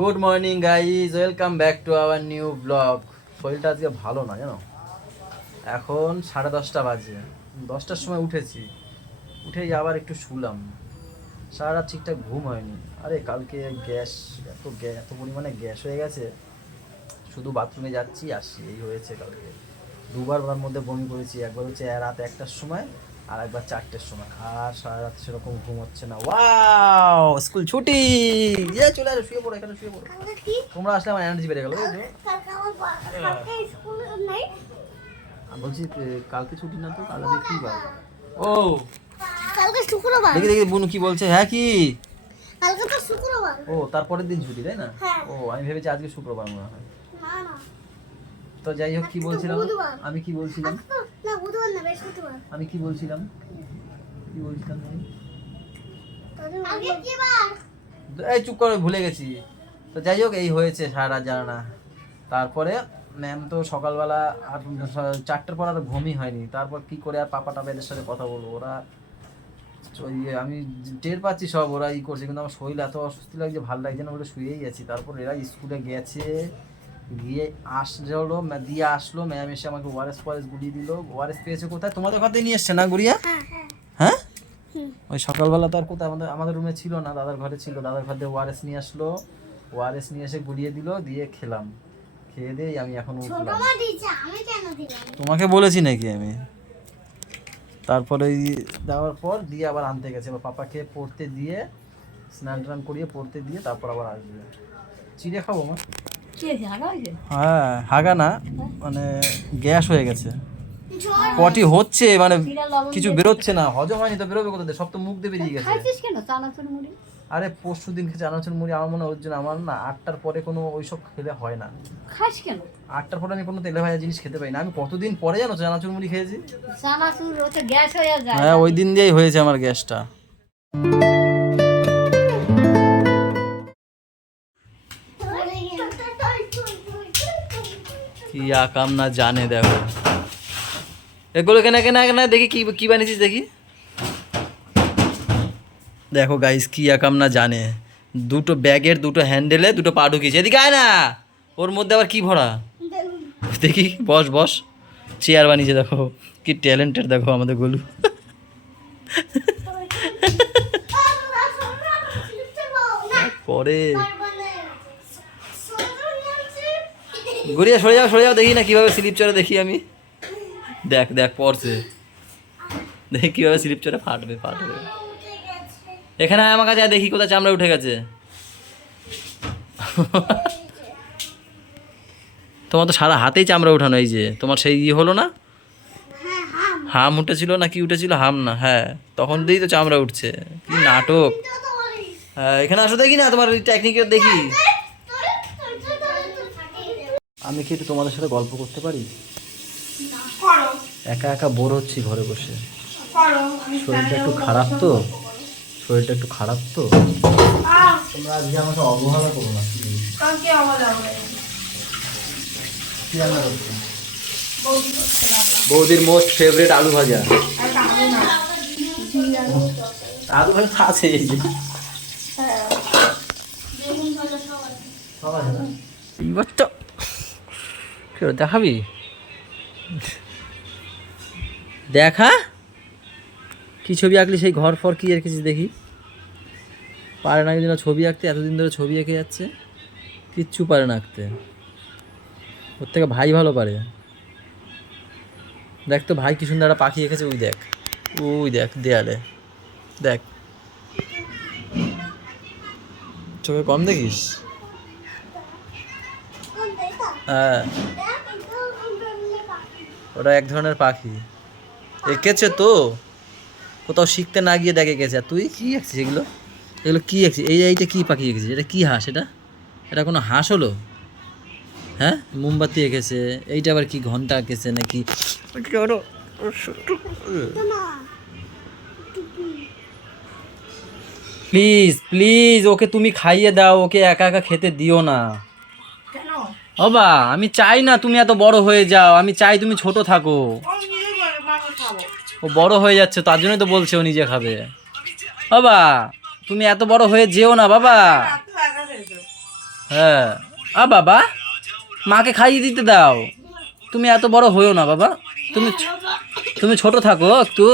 Good morning guys, welcome back to our new blog. শরীরটা আজকে ভালো না জানো। এখন 10:30 বাজে, 10টার সময় উঠেছি, উঠেই আবার একটু শুলাম। সারা রাত ঠিকঠাক ঘুম হয়নি। আরে কালকে গ্যাস, এত পরিমাণে গ্যাস হয়ে গেছে, শুধু বাথরুমে যাচ্ছি আসছি, এই হয়েছে কালকে। দুবার তার মধ্যে বমি করেছি, একবার হচ্ছে রাত 1টার সময় আর একবার 4টের সময়। আর সারা রাত সেরকম ঘুম হচ্ছে না। ওয়াও, স্কুল ছুটি! চলে আসো, শুয়ে পড়ো, এখানে শুয়ে পড়ো। তোমরা আসলে আমার এনার্জি বেড়ে গেল। আমি বলছি কালকে ছুটি না তো, কাল কি বার? ও কালকে শুক্রবার। দেখি দেখি বুনু কি বলছে। হ্যাঁ কি কালকে তো শুক্রবার। ও, তারপরের দিন ছুটি তাই না? হ্যাঁ। ও আমি ভেবেছি আজকে শুক্রবার মনে হয়। না না, তো যাই হোক, কি বলছিলাম বুধবার। আমি? কি বলছিলাম না, বুধবার না, বৃহস্পতিবার। আমি কি বলছিলাম আমি? আগে কি বার? এই চুপ করে, ভুলে গেছি। তো যাই হোক, এই হয়েছে সারা রাত জানা না। তারপরে ম্যাম তো সকালবেলা আর 4টের পর আর ঘুমই হয়নি। তারপর কি করে আর পাপা টাপা এদের সাথে কথা বলবো? ওরা আমি টের পাচ্ছি সব ওরা করছে, কিন্তু আমার শরীর এত অসুস্থ লাগছে, ভালো লাগছে না, ওরা শুয়েই গেছি। তারপর এরা স্কুলে গেছে, গিয়ে দিয়ে আসলো ম্যাম, এসে আমাকে ওআরএস গুলিয়ে দিল। ওআরএস পেয়েছে কোথায়? তোমাদের ঘরে নিয়ে এসছে না গুড়িয়া? হ্যাঁ হ্যাঁ। হ্যাঁ, ওই সকালবেলা তো আর কোথায়, আমাদের রুমে ছিল না, দাদার ঘরে ছিল। দাদার ঘর দিয়ে ওআরএস নিয়ে আসলো, ওআরএস নিয়ে এসে গুলিয়ে দিল, দিয়ে খেলাম। খেয়ে দিয়ে আমি এখন উঠলাম। আমি কেন দিলাম? তোমাকে বলেছি নাকি আমি? তারপরে দেওয়ার পর দিয়ে আবার আনতে গেছে, এবার পাপাকে পড়তে দিয়ে, স্নান টান করিয়ে পড়তে দিয়ে তারপর আবার আসবে। চিড়ে খাবো মা? হ্যাঁ, হাগা না, মানে গ্যাস হয়ে গেছে, পটি হচ্ছে, মানে কিছু বেরোচ্ছে না, হজম হয়নি তো বেরোবে কোথা থেকে? সব তো মুখ দিয়ে বেরিয়ে গেছে। আরে পরশু দিন খেয়েছি চানাচুর মুড়ি, আমার মনে হয় ওর জন্য। আমার না 8টার পরে কোনো ওইসব খেলে হয় না। খাস কেন? 8টার পরে আমি কোনো তেলে ভাজা জিনিস খেতে পাই না। আমি কতদিন পরে জানো চানাচুর মুড়ি খেয়েছি। চানাচুর ওতে গ্যাস হয়ে যায়। হ্যাঁ, ওই দিন দিয়েই হয়েছে আমার গ্যাসটা। কি আকাম না জানে, দেখো এগুলো কেনা কেনা কেনা। দেখি কি কি বানিয়েছিস দেখি। দেখো গাইস, কি আকাম না জানে, দুটো ব্যাগের দুটো হ্যান্ডেলে দুটো পা ঢুকিয়েছে। এদিকে আয় না, ওর মধ্যে আবার কি ভরা দেখি। বস বস, চেয়ার বানিয়েছে। দেখো কি ট্যালেন্টেড, দেখো আমাদের গোলু। পরে গড়িয়া সরে যাও দেখি না কিভাবে স্লিপ চড়ে, দেখি আমি। দেখ দেখ পড়ছে, দেখি কিভাবে স্লিপ চড়ে ফাটবে। এখানে আমার কাছে দেখি কোথায় চামড়া উঠে গেছে। তোমার তো সারা হাতেই চামড়া উঠানো। এই যে তোমার সেই হলো না, হাম উঠেছিল না কি উঠেছিল? হাম না, হ্যাঁ, তখন দিয়েই তো চামড়া উঠছে। কি নাটক! হ্যাঁ, এখানে আসো দেখি না, তোমার টেকনিকের দেখি। আমি কি একটু তোমাদের সাথে গল্প করতে পারি? একা একা বোর হচ্ছি ঘরে বসে। শরীরটা একটু খারাপ তো, তোমরা আজকে আমাকে অবহেলা করো না। কি রান্না করছো? বৌদির মোস্ট ফেভারিট আলু ভাজা। আলু ভাজা তো আছে, এই যে এইবার তো দেখাবি, দেখা কি ছবি আঁকলি? সেই ঘর ফর কি এঁকেছিস দেখি। পারে না কিন্তু ছবি আঁকতে, এতদিন ধরে ছবি এঁকে যাচ্ছে, কিচ্ছু পারে না আঁকতে। ওর থেকে ভাই ভালো পারে। দেখ তো ভাই কি সুন্দর একটা পাখি এঁকেছে। ওই দেখ দেয়ালে, দেখ। চোখে কম দেখিস? হ্যাঁ, ওটা এক ধরনের পাখি এঁকেছে তো, কোথাও শিখতে না গিয়ে দেখে গেছে। আর তুই কি আঁকছিস এগুলো কি আঁকছিস? এইটা কি পাখি এঁকেছিস? এটা কি হাঁস? এটা কোনো হাঁস হলো? হ্যাঁ, মোমবাতি এঁকেছে। এইটা আবার কি ঘন্টা এঁকেছে নাকি? প্লিজ প্লিজ, ওকে তুমি খাইয়ে দাও, ওকে একা একা খেতে দিও না। বাবা, আমি চাই না তুমি এত বড় হয়ে যাও, আমি চাই তুমি ছোট থাকো। ও বড় হয়ে যাচ্ছে, তার জন্যই তো বলছে ও নিজে খাবে। বাবা, তুমি এত বড় হয়ে যেও না বাবা। হ্যাঁ বাবা, মাকে খাইয়ে দিতে দাও। তুমি এত বড় হইও না বাবা, তুমি তুমি ছোট থাকো একটু।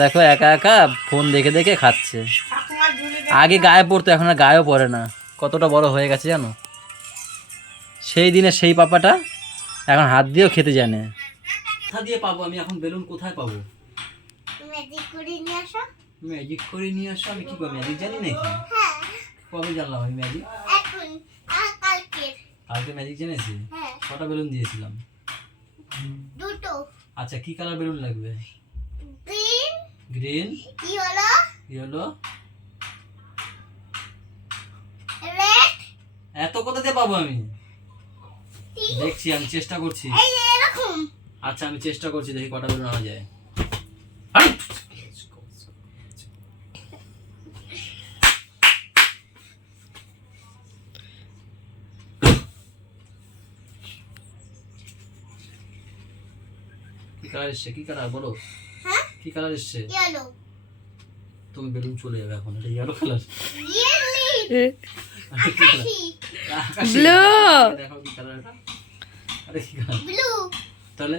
দেখো একা একা ফোন দেখে দেখে খাচ্ছে। আগে গায়ে পড়তো, এখন আর গায়েও পড়ে না। কতটা বড় হয়ে গেছে জানো? সেই দিনে সেই পাপাটা এখন হাত দিয়েও খেতে জানে। কোথা দিয়ে পাবো আমি এখন বেলুন, কোথায় পাবো? ম্যাজিক করে নিয়ে আসো। ম্যাজিক করে নিয়ে আসো? আমি কি করবো, ম্যাজিক জানি নাকি? হ্যাঁ কবে জানলাম আমি ম্যাজিক? এখন কালকে। কালকে ম্যাজিক জেনেছি? হ্যাঁ কটা বেলুন দিয়েছিলাম? দুটো। আচ্ছা কি কালার বেলুন লাগবে? Green, green, yellow, yellow, red. এত কোথা দিয়ে পাবো আমি? দেখছি, আমি চেষ্টা করছি। এই যে এরকম। আচ্ছা আমি চেষ্টা করছি, দেখি কটা বেলুন আনা যায়। কি কালার এসছে? কি কালার বলো? হ্যাঁ কি কালার এসছে? ইয়েলো। তুমি বেলুন চলে যাবে এখন। এটা ইয়েলো কালার, ইয়েলি। আকাশি। ব্লু। দেখো কি কালার এটা? আরে কি কালার? ব্লু। তাহলে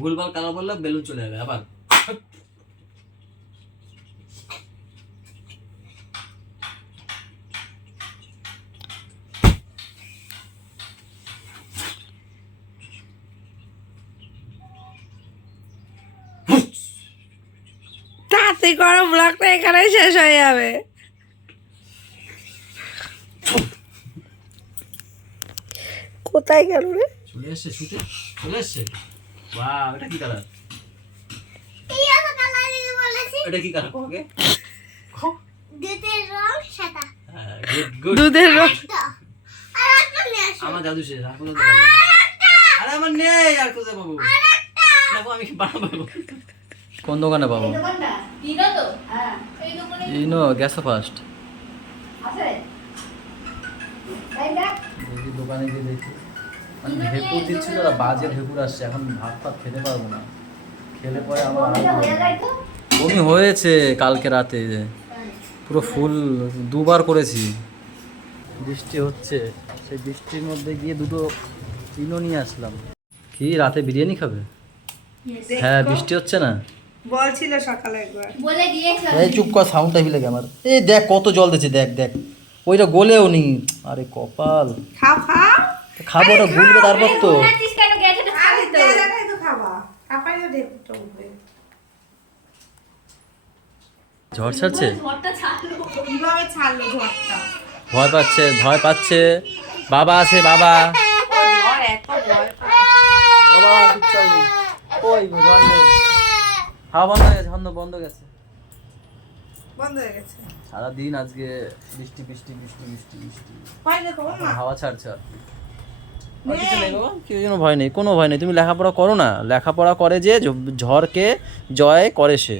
ভুলভাল কালার বললে বেলুন চলে যাবে আবার। তাড়াতাড়ি করো, ব্লগটা এখানেই শেষ হয়ে যাবে। কোথায় গেল রে? চলে এসছে শুতে, চলে এসছে। ওয়াও, এটা কি কালার? ইয়েলো কালার বলেছি। এটা কি কালার? ওকে দুধের রং সাদা। Good good. দুধের রং। একটা। আর একটা নিয়ে আসো। আমার জাদু শেষ, আর কোথায় পাবো? আরে আমার নেই, আর কোথায় পাবো? দেখো আমি বানাবো। কোন দোকানে পাবো? দোকানটা কিনো তো? হ্যাঁ এই দোকানে ইনো গ্যাসো ফার্স্ট। আছে। এই দেখ দেখি দোকানে গিয়ে দেখি। মানে ভেপুর দিচ্ছিল, বাজে ভেপুর আসছে। এখন ভাত ফাত খেতে পারবো না, খেলে পরে আমার এটা হয়ে যায় তো। বমি হয়েছে কালকে রাতে, পুরো ফুল দুবার করেছি। বৃষ্টি হচ্ছে, সেই বৃষ্টির মধ্যে গিয়ে দুটো ইনো নিয়ে আসলাম। কি রাতে বিরিয়ানি খাবে? হ্যাঁ বৃষ্টি হচ্ছে না? বলছিল সকালে একবার। বলে দিয়েছে এই চুপ কর, সাউন্ডটা ভিলে আমার। এই দেখ কত জল দিচ্ছে, দেখ দেখ, ওইটা গলেও নি। আরে কপাল। খাও খাও। খাবো, ওটা গুলবে তারপর তো। বলছিস কেন গেছে তো আরে খাবি তো। তেলাটাই তো খাবা। কাপাইও ঢেকুরটা উঠবে। ঝড় ছাড়ছে? ঝড়টা ছাড়লো। কিভাবে ছাড়লো ঝড়টা? ভয় পাচ্ছে, ভয় পাচ্ছে। বাবা আছে, বাবা। ঝড় এত ভয় পায়। ও বাবা, কিচ্ছু হয়নি। কই ঝড় নেই। হাওয়া বন্ধ হয়ে গেছে, বন্ধ গেছে। বন্ধ হয়ে গেছে। সারাদিন আজকে বৃষ্টি বৃষ্টি বৃষ্টি বৃষ্টি বৃষ্টি। ভয় দেখো এখন মা। হাওয়া ছাড়ছে আর কি। আর কিছু নেই বাবা, কেউ যেন ভয় নেই, কোনো ভয় নেই। তুমি লেখাপড়া করো না, লেখাপড়া করে যে ঝড়কে জয় করে সে।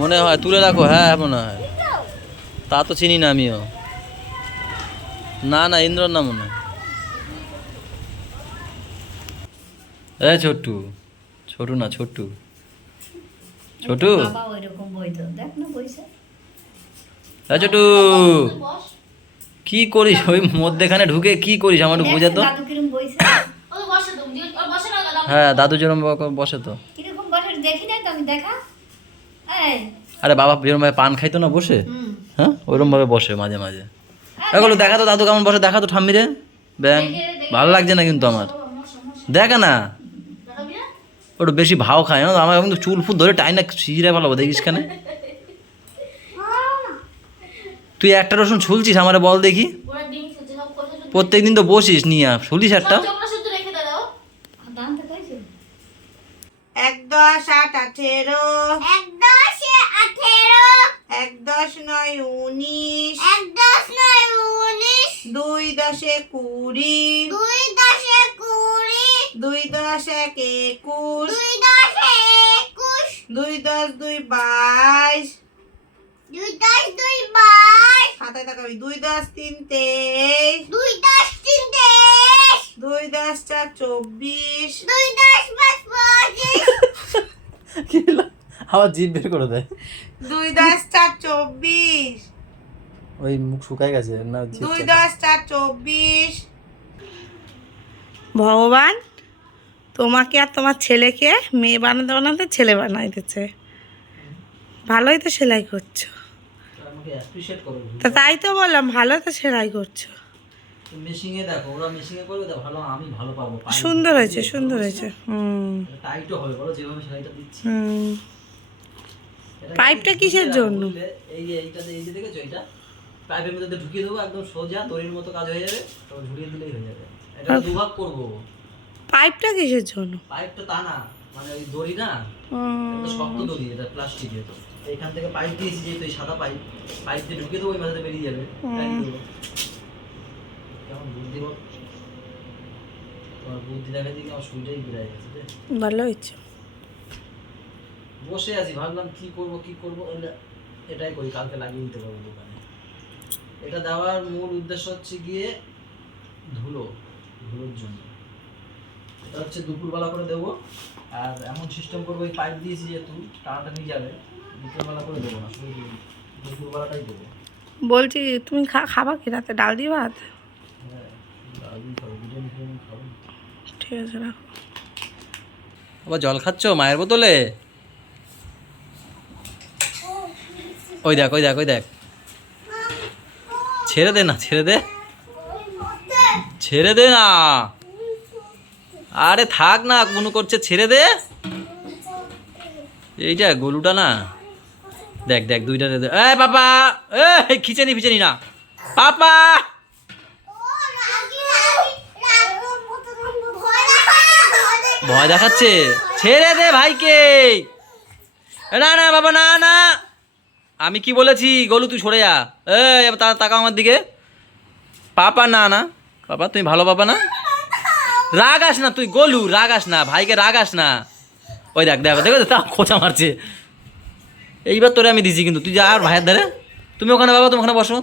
মনে হয় তুলে রাখো, হ্যাঁ মনে হয়। তা তো চিনি না আমিও। না না, ইন্দ্রর না মনে হয়। ছোট্টু, ছোটু না ছোট্টু, ছোটু। বাবা ওইরকম বইতো দেখ না বইছে। ছোটু, কি করিস ওই মধ্যেখানে ঢুকে? কি করিস আমার একটু বোঝা তো। দাদু কিরকম বইছে। ও বসে তো বসে না দাদা। হ্যাঁ দাদু যেরকম বসে তো। কিরকম বসে দেখি নাই তো আমি দেখা। এই আরে বাবা যেরকম ভাবে পান খাইতো না বসে, হ্যাঁ ওইরকম ভাবে বসে মাঝে মাঝে। এগুলো দেখা তো, দাদু কেমন বসে দেখা তো ঠাম্মি রে। ব্যাং, ভালো লাগছে না কিন্তু আমার। দেখা না, ওটা বেশি ভাও খায় না আমার। কিন্তু চুল ফুল ধরে টাই না সিজরে ভালো দেখিস কেন? তুই একটা রসুন ছুলছিস আমারে বল দেখি। প্রত্যেকদিন তো বসিস নিয়ে শুলিস একটা। দাঁতে কইছে। 1 10 8 18 এক দশে 18, 1 10 9 19 এক দশ নয় 19, 2 10 20 দুই দশে 20, 2 10 1 21 দুই দশে 21, 2 10 2 22 দুই দশ 22, খাতায় তাকাবি 2 10 3 23 দুই দশ 3 23, 2 10 4 24 দুই দশ 5 25, আবার জিভ বের করে দেয়। 2 10 4 24 ওই মুখ শুকায় গেছে না 2 10 4 24 ভগবান তোমাকে আর তোমার ছেলেকে মেয়ে বানাতে বানাতে ছেলে বানাই দিচ্ছে। ভালোই তো সেলাই করছো। আমাকে অ্যাপ্রিশিয়েট করো। তা তাই তো বললাম ভালো তো সেলাই করছো। মেশিংয়ে দেখো, ওরা মেশিংয়ে করবে তো ভালো, আমি ভালো পাবো। সুন্দর হয়েছে সুন্দর হয়েছে। টাইটও হবে বলো, যেভাবে সেলাইটা দিচ্ছি। এটা পাইপটা কি কিসের ঝুলিয়ে জন্য? রাখবো, বুঝলে? এই যে দেখেছো, এটা পাইপের মধ্যে ঢুকিয়ে দেবো, একদম সোজা দড়ির মতো কাজ হয়ে যাবে, তো ঝুলিয়ে দিলেই হয়ে যাবে। এটা দুভাগ করবো। পাইপটা কিসের জন্য? পাইপটা তা না, মানে ওই দড়ি না, এটা শক্ত দড়ি, এটা প্লাস্টিকের। তো এইখান থেকে পাইপ দিয়েছি, যেহেতু এই সাদা পাইপ, পাইপ দিয়ে ঢুকিয়ে দেবো, ওই মাথাতে বেরিয়ে যাবে। টাইট দেবো। কেমন বুদ্ধি বল? তোমার বুদ্ধি দেখা দিকে আমার শুনটাই বেড়ে গেছে রে। ভালো হয়েছে। বসে আছি, ভাবলাম কি করব, এটাই করি, কালকে লাগিয়ে দিতে পারবো দোকানে। এটা দেওয়ার মূল উদ্দেশ্য হচ্ছে গিয়ে ধুলোর জন্য। এটা হচ্ছে দুপুরবেলা করে দেবো, আর এমন সিস্টেম করবো, এই পাইপ দিয়েছি যেহেতু টানাটা নিয়ে যাবে, দুপুরবেলা করে দেবো না, শুধু দুপুরবেলাটাই দেবো। বলছি তুমি খাবা কি রাতে ডাল দিয়ে ভাত? হ্যাঁ, ডালই খাবো, বিরিয়ানি ফিরিয়ানি খাবো। ঠিক আছে রাখো। আবার জল খাচ্ছ মায়ের বোতলে? ওই দেখ ছেড়ে দে না, ছেড়ে দে না, আরে থাক না, কোনো করছে, ছেড়ে দে। এইটা গলুটা না, দেখ দুইটা দে। এ পাপা, এই খিচেনি না পাপা। ভয় দেখাচ্ছে, ছেড়ে দে ভাইকে। না বাবা, না, আমি কি বলেছি? গলু তুই সরে যা। তাকাও আমার দিকে। পাপা না পাপা, তুমি ভালো পাপা না। রাগাস না তুই গলু, রাগাস না ভাইকে, রাগাস না। ওই দেখ তা খোঁচা মারছে। এইবার তোরে আমি দিছি, কিন্তু তুই যা আর ভাইয়ের ধারে। তুমি ওখানে বাবা, তুমি ওখানে বসো।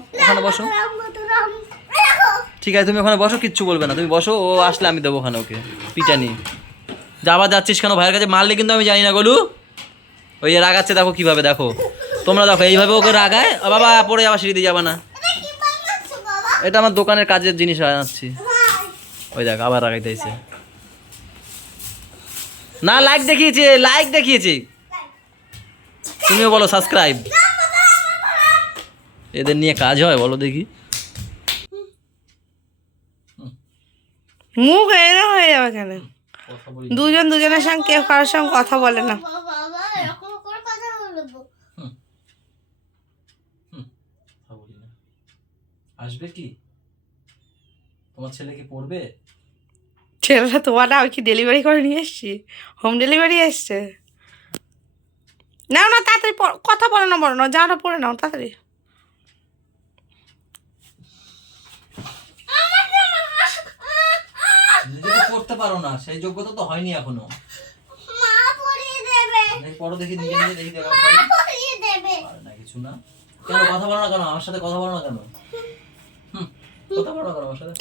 ঠিক আছে, তুমি ওখানে বসো, কিচ্ছু বলবে না, তুমি বসো। ও আসলে আমি দেবো ওখানে ওকে পিটানি। যাবার যাচ্ছিস কেন ভাইয়ের কাছে? মারলে কিন্তু আমি জানি না গলু। ওই রাগাচ্ছে, দেখো কিভাবে, দেখো তোমরা, দেখো এইভাবে ওকে রাগায়। বাবা পড়ে যাবা, সিঁড়ি দিয়ে যাবা না। এটা আমার দোকানের কাজের জিনিস আনাচ্ছি। ওই দেখ আবার রাগাইতেছে না। লাইক দেখিয়েছে। তুমিও বলো সাবস্ক্রাইব। এদের নিয়ে কাজ হয় বলো দেখি? মুখ এরকম হয়ে যাবে কেন? দুজন দুজনের সঙ্গে কেউ কারোর সঙ্গে কথা বলে না। বাবা এরকম করে কথা বলবো। আসবে কি তোমার ছেলে কি পড়বে? ছেলেটা তোমার না, আমি কি ডেলিভারি করে নিয়ে এসছি? হোম ডেলিভারি এসছে। না তাড়াতাড়ি কথা বলো না, যাওয়াটা পড়ে নাও তাড়াতাড়ি। নিজে পড়তে পারো না, সেই যোগ্যতা তো হয়নি এখনো। মা পড়িয়ে দেবে। পড়ো দেখি, নিজে দেখি। মা পড়িয়ে দেবে। না কিছু না। কেন কথা বলো না কেন আমার সাথে? কথা বলো না কেন? কথা বলো না কেন আমার সাথে?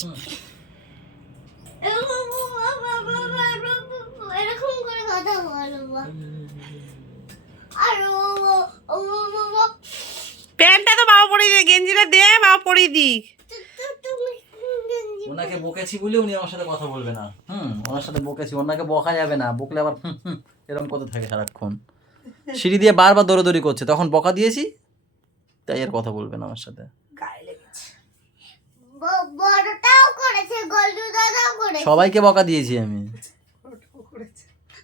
এরকম করে কথা বলবো। আর প্যান্টটা তো বাবা পরিয়ে দে, গেঞ্জিটা দে বাবা পরিয়ে দি। ওনাকে বকেছি বলে উনি আমার সাথে কথা বলবে না। ওনার সাথে বকেছি, ওনাকে বকা যাবে না। বকলে আবার এরকম কথা থাকে সারাক্ষণ। সিঁড়ি দিয়ে বারবার দৌড়াদৌড়ি করছে, তখন বকা দিয়েছি, তাই আর কথা বলবে না আমার সাথে। বড়টাও করেছে, গোলু দাদাও করেছে। সবাইকে বকা দিয়েছি আমি।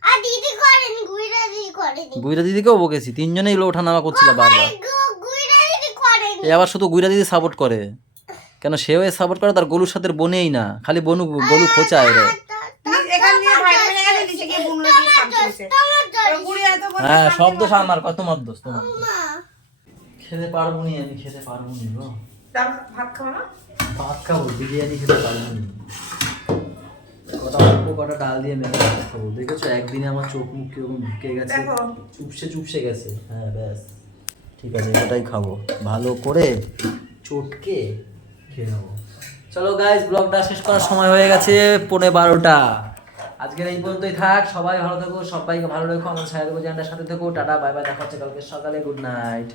আর দিদি করেনি, গুইরা দিদি করেনি। গুইরা দিদিকেও বকেছি, তিনজনেই এগুলো ওঠানামা করছিল বারবার। গুইরা দিদি করেনি। এ আবার শুধু গুইরা দিদি সাপোর্ট করে। কেন সেও সাপোর্ট করে? তার গলুর সাথে বনেই না, খালি গলু খোঁচায় রে। হ্যাঁ শব্দ আমার কত মদ্দোস তোমার। খেতে পারবো নি আমি, খেতে পারবো নি গো। ভাত খাবো না? ভাত খাবো, বিরিয়ানি খেতে পারবো নি। কটা ডাল দিয়ে মেখে ভাত খাবো। দেখেছো একদিনে আমার চোখ মুখ কিরকম ঢুকে গেছে, চুপসে গেছে। হ্যাঁ ব্যাস ঠিক আছে, এটাই খাবো, ভালো করে চটকে খেয়ে নেবো। চলো গাইস, ব্লগটা শেষ করার সময় হয়ে গেছে, 11:30। আজকের এই পর্যন্তই থাক, সবাই ভালো থাকো, সবাইকে ভালো রেখো, আমার সাথে থাকো, চ্যানেলটার সাথে থাকো, টাটা বাই বাই, দেখা হচ্ছে কালকে সকালে, গুড নাইট।